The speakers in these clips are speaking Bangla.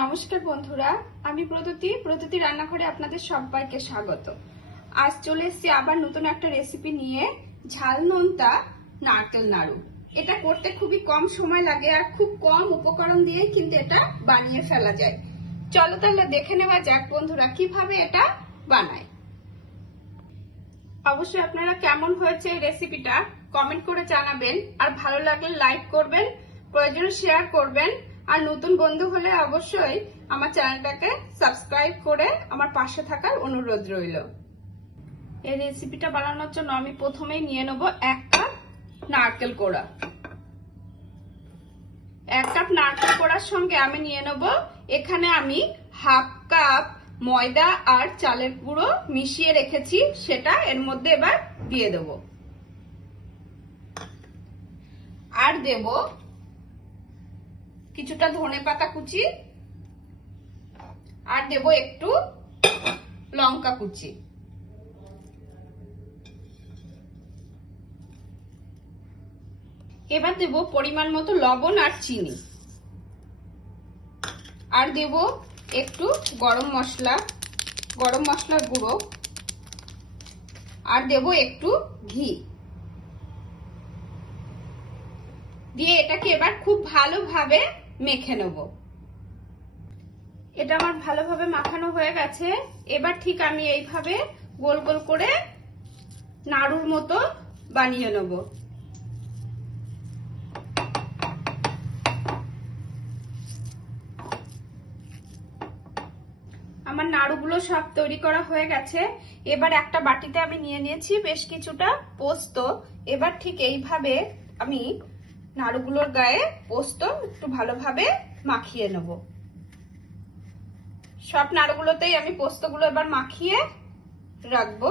নমস্কার বন্ধুরা, আমি প্রদ্যুতি রান্নাঘরে আপনাদের সবাইকে স্বাগত। আজ চলে এসেছি আবার নতুন একটা রেসিপি নিয়ে, ঝাল নোনতা নারকেল নাড়ু। এটা করতে খুবই কম সময় লাগে আর খুব কম উপকরণ দিয়ে কিন্তু এটা বানিয়ে ফেলা যায়। চলো তাহলে দেখে নেওয়া যাক বন্ধুরা কিভাবে এটা বানায়। অবশ্যই আপনারা কেমন হয়েছে এই রেসিপিটা কমেন্ট করে জানাবেন, আর ভালো লাগলে লাইক করবেন, প্রয়োজনে শেয়ার করবেন, আর নতুন বন্ধু হলে অবশ্যই আমার চ্যানেলটাকে সাবস্ক্রাইব করে আমার পাশে থাকার অনুরোধ রইল। এই রেসিপিটা বানানোর জন্য আমি প্রথমেই নিয়ে নেব 1 কাপ নারকেল কোড়া। 1 কাপ নারকেল কোড়ার সঙ্গে আমি নিয়ে নেব এখানে আমি হাফ কাপ ময়দা আর চালের গুঁড়ো মিশিয়ে রেখেছি, সেটা এর মধ্যে এবার দিয়ে দেব। আর দেব কিছুটা ধনেপাতা কুচি, আর দেব একটু লঙ্কা কুচি। এবার দেব পরিমাণ মতো লবণ আর চিনি, আর দেব একটু গরম মশলার গুঁড়ো, আর দেব একটু ঘি দিয়ে এটাকে এবার খুব ভালোভাবে মেখে নেব। এটা আমার ভালোভাবে মাখানো হয়ে গেছে। এবার ঠিক আমি এইভাবে গোল গোল করে নাড়ুর মতো বানিয়ে নেব। আমার নাড়ুগুলো সব তৈরি করা হয়ে গেছে। এবার একটা বাটিতে আমি নিয়ে নিয়েছি বেশ কিছুটা পোস্ত। এবার ঠিক এইভাবে আমি নাড়ুগুলোর গায়ে পোস্ত একটু ভালোভাবে মাখিয়ে নেব। সব নাড়ুগুলোতেই আমি পোস্তগুলো এবার মাখিয়ে রাখবো।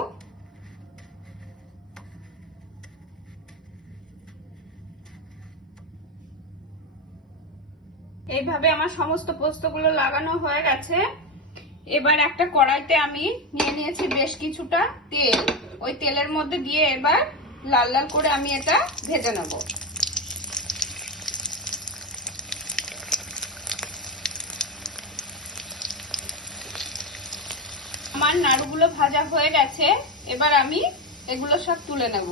এইভাবে আমার সমস্ত পোস্তগুলো লাগানো হয়ে গেছে। এবার একটা কড়াইতে আমি নিয়ে নিয়েছি বেশ কিছুটা তেল। ওই তেলের মধ্যে দিয়ে এবার লাল লাল করে আমি এটা ভেজে নেব। আমার নাড়ুগুলো ভাজা হয়ে গেছে। এবার আমি এগুলো সব তুলে নেব।